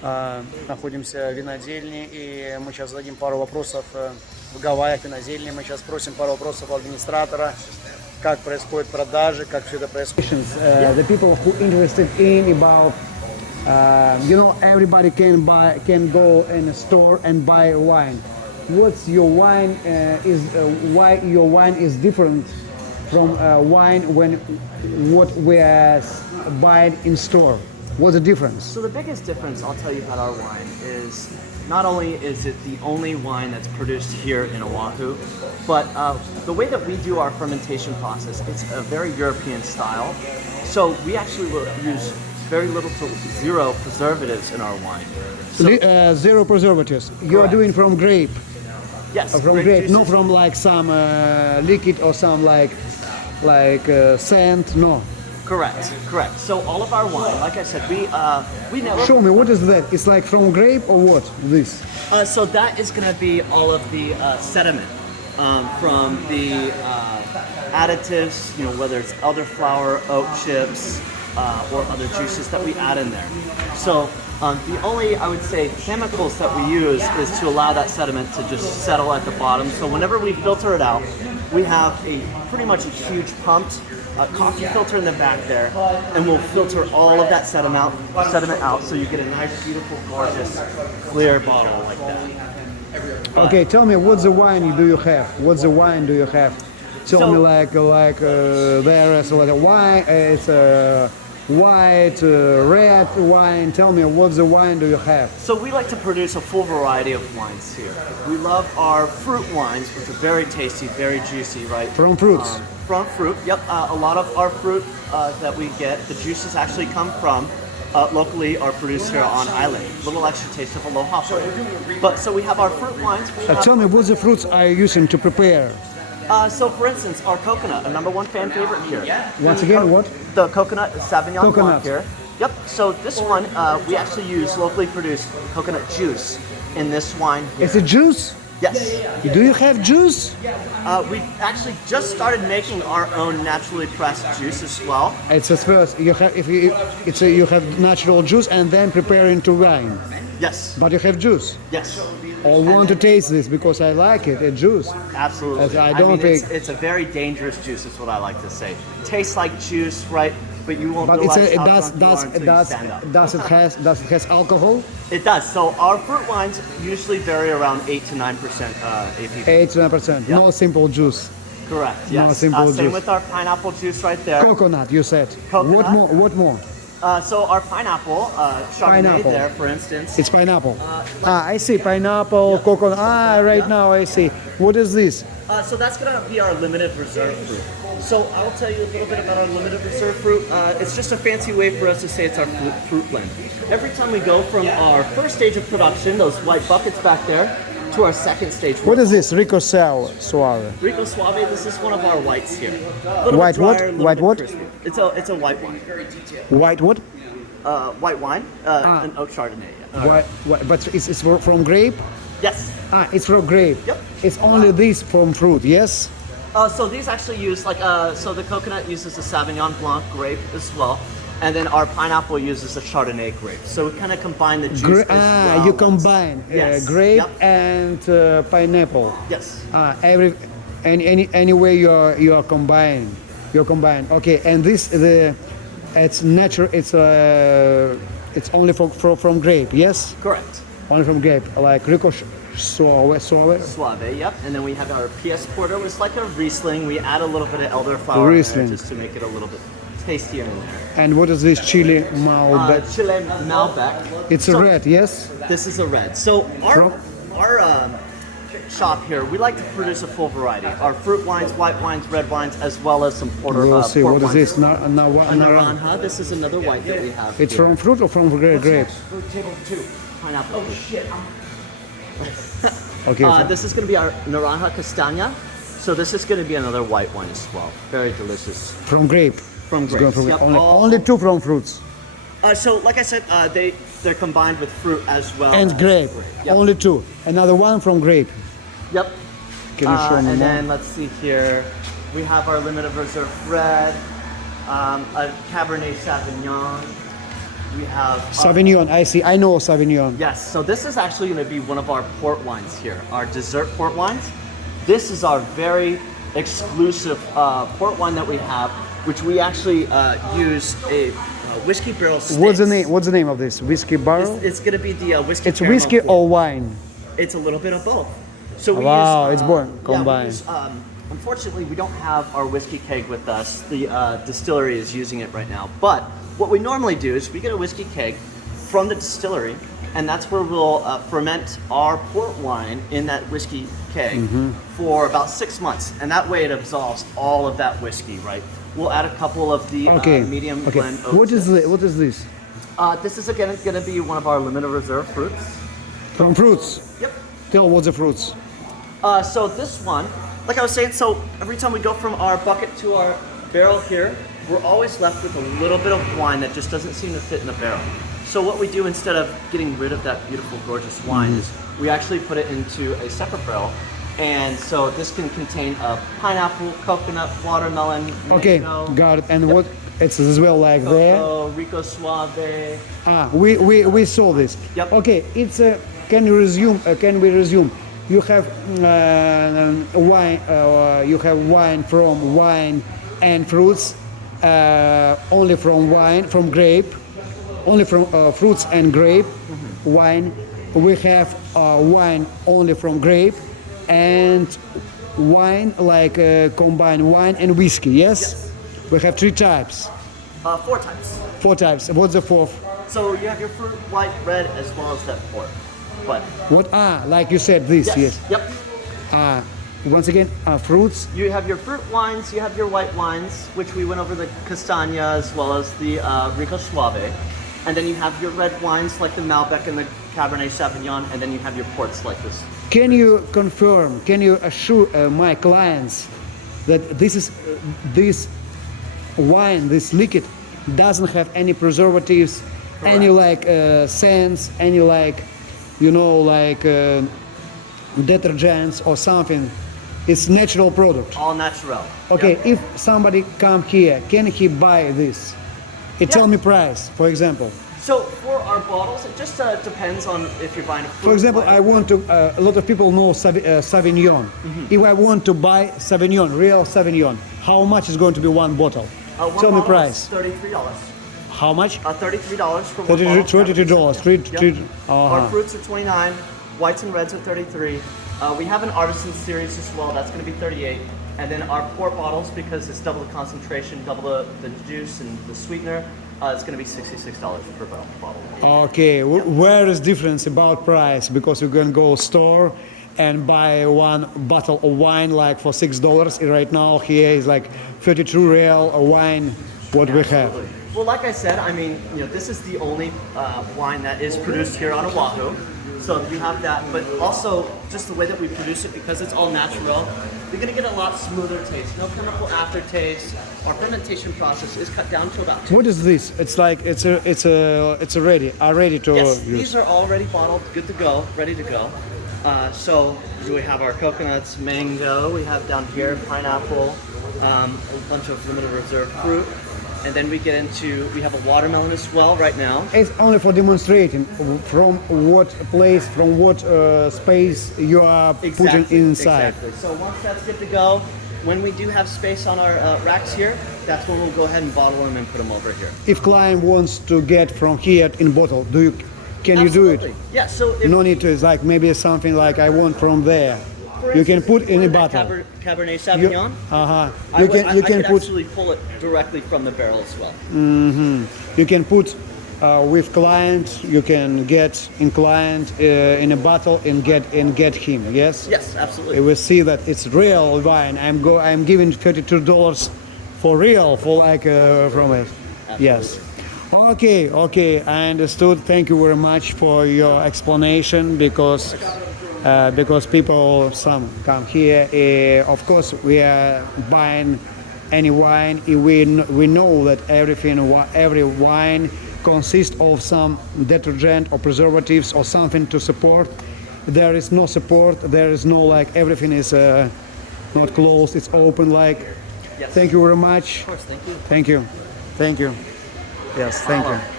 Находимся в винодельне, и мы сейчас зададим пару вопросов в Гавайях винодельне. Мы сейчас спросим пару вопросов у администратора, как происходят продажи, как все это происходит. The people who interested in about, everybody can go in a store and buy wine. What's your wine? Why your wine is different from wine what we buy in store? What's the difference? So the biggest difference I'll tell you about our wine is not only is it the only wine that's produced here in Oahu, but the way that we do our fermentation process, it's a very European style. So we actually will use very little to zero preservatives in our wine. So, Zero preservatives. You are doing from grape. yes, From grape, not from like some liquid or some like sand. No. Correct. So all of our wine, like I said, we never. Show me, what is that? It's like from grape or what? This? So that is going to be all of the sediment from the additives, whether it's elderflower, oak chips, or other juices that we add in there. So the only, I would say, chemicals that we use is to allow that sediment to just settle at the bottom. So whenever we filter it out, we have pretty much a huge pumped coffee filter in the back there, and we'll filter all of that sediment out, so you get a nice, beautiful, gorgeous, clear bottle like that. Okay, tell me, what's the wine do you have? What's the wine do you have? Tell me there is a wine, it's a white, red wine. Tell me, what's the wine do you have? So we like to produce a full variety of wines here. We love our fruit wines, which are very tasty, very juicy, right? From fruits? From fruit, yep. A lot of our fruit that we get, the juices actually come from locally are produced here on island. A little extra taste of aloha for you. But so we have our fruit wines. Tell me, what the fruits are you using to prepare? So for instance, our coconut, a #1 fan favorite here. Once again, what? The coconut Sauvignon Coconut. Blanc here. Yep. So this one, we actually use locally produced coconut juice in this wine here. It's a juice? Yes. Do you have juice? We actually just started making our own naturally pressed juice as well. It's at first you have you have natural juice and then prepare into wine. Yes. But you have juice. Yes. I want to taste this because I like it. A juice. Absolutely. I don't think it's a very dangerous juice. Is what I like to say. Tastes like juice, right? But you won't But realize how drunk you are until you stand up. does it has alcohol? It does. So our fruit wines usually vary around 8 to 9% ABV. 8 to 9%. No simple juice. Correct. No Yes. simple juice. Same with our pineapple juice right there. Coconut, you said. Coconut. What more? So our pineapple, Chardonnay Pineapple. there, for instance. It's pineapple. I see pineapple, coconut. Right now I see. What is this? So that's going to be our limited reserve fruit. So I'll tell you a little bit about our limited reserve fruit. It's just a fancy way for us to say it's our fruit blend. Every time we go from our first stage of production, those white buckets back there, to our second stage. What is this? Rico Suave. Rico Suave, this is one of our whites here. A little White bit what? drier, a little White bit what? crispy. It's a white wine. White what? White wine, an oak Chardonnay. But it's from grape? Yes. It's from grape. Yep. It's only this from fruit, yes? So these actually use so the coconut uses a Sauvignon Blanc grape as well, and then our pineapple uses a Chardonnay grape. So we kind of combine the juice as well. You combine Yes. grape Yep. and pineapple. Yes. Any way you are combining. You combine. Okay, and it's natural. It's only from grape, yes? Correct. Only from grape, like Rico Suave. Suave, yep. And then we have our PS Porter, which is like a Riesling. We add a little bit of elderflower in there Riesling. just to make it a little bit tastier in there. And what is this chili Malbec? Chile Malbec. It's So red, yes? This is a red. So our shop here, we like to produce a full variety. Our fruit wines, white wines, red wines, as well as some We'll see. port What is wines. this? A Naranja. This is another white that we have. It's here. from fruit or from grape? Pineapple. Oh shit. Okay. This is going to be our Naranja Castaña. So this is going to be another white wine as well. Very delicious. From grape. From It's grapes. going Yep. only two from fruits. So like I said, they're combined with fruit as well. And as grape. Yep. Only two. Another one from grape. Yep. Can you show me and more? then let's see here. We have our limited reserve red, a Cabernet Sauvignon. We have Sauvignon, I see. I know Sauvignon. yes. So this is actually going to be one of our port wines here, our dessert port wines. This is our very exclusive port wine that we have, which we actually use a whiskey barrel. What's the name? What's the name of this? Whiskey barrel? It's going to be the whiskey. It's caramel whiskey port. or wine? It's a little bit of both. So we Wow, use, it's born yeah, combined. we use, unfortunately, we don't have our whiskey keg with us. The distillery is using it right now. But what we normally do is we get a whiskey keg from the distillery, and that's where we'll ferment our port wine in that whiskey keg for about 6 months. And that way it absolves all of that whiskey, right? We'll add a couple of the medium blend oak What is chips. What is this? This is again going to be one of our limited reserve fruits. From fruits. Yep. Tell what's the fruits. So this one, like I was saying, so every time we go from our bucket to our barrel here, we're always left with a little bit of wine that just doesn't seem to fit in the barrel. So what we do instead of getting rid of that beautiful, gorgeous wine is we actually put it into a separate barrel. And so this can contain a pineapple, coconut, watermelon, Okay, mango, got it. And what? It's as well like there. cocoa, Rico Suave. We saw this. Yep. Okay, it's a. Can you resume? Can we resume? You have wine. You have wine from wine and fruits. Only from wine, from grape. Only from fruits and grape wine. We have wine only from grape, and wine like combined wine and whiskey. Yes. We have 3 types. 4 types. 4 types. What's the 4th? So you have your fruit, white, red, as well as that port. But What? Like you said, this. Yes. Yep. Once again, fruits. You have your fruit wines, you have your white wines, which we went over the Castagna as well as the Rico Suave. And then you have your red wines like the Malbec and the Cabernet Sauvignon, and then you have your ports like this. Can you confirm? Can you assure my clients that this wine, this liquid, doesn't have any preservatives, any like scents, any like, detergents or something? It's natural product. All natural. Okay, Yep. if somebody come here, can he buy this? Tell me price, for example. So for our bottles, it just depends on if you're buying a fruit For example, wine. I want to. A lot of people know Sauvignon. If I want to buy Sauvignon, real Sauvignon, how much is going to be one bottle? One Tell me bottle price. is $33. How much? $33 for one bottle. $32. Our fruits are 29. Whites and reds are 33. We have an artisan series as well. That's going to be 38. And then our port bottles, because it's double the concentration, double the juice and the sweetener, it's going to be $66 per bottle. Okay, where is difference about price? Because you can go store and buy one bottle of wine like for $6. Right now here is like 32 real a wine. What we have. Absolutely. Well, like I said, I mean, this is the only wine that is produced here on Oahu. So you have that, but also just the way that we produce it, because it's all natural, you're gonna get a lot smoother taste, no chemical aftertaste. Our fermentation process is cut down to about 2. What is this? It's like it's ready to Yes, use. these are already bottled, good to go, ready to go. So we have our coconuts, mango, we have down here pineapple, a bunch of limited reserve fruit, and then we have a watermelon as well right now. It's only for demonstrating from what place, from what space you are putting inside. Exactly. So once that's good to go, when we do have space on our racks here, that's when we'll go ahead and bottle them and put them over here. If client wants to get from here in bottle, can you do Absolutely. it? Yeah. So if No need to. It's like maybe something like I want from there. You can put in a bottle. Cabernet Sauvignon. You can I could put. actually pull it directly from the barrel as well. You can put with client. You can get in client in a bottle and get him. Yes. Yes, absolutely. You will see that it's real wine. I'm giving $32 for real for like from it. Absolutely. Yes. Okay. I understood. Thank you very much for your explanation because people some come here. Of course, we are buying any wine. We know that every wine consists of some detergent or preservatives or something to support. There is no support. There is no like everything is not closed. It's open. Like. Yes. Thank you very much. Of course. Thank you. Thank you. Thank you. Yes. Thank you.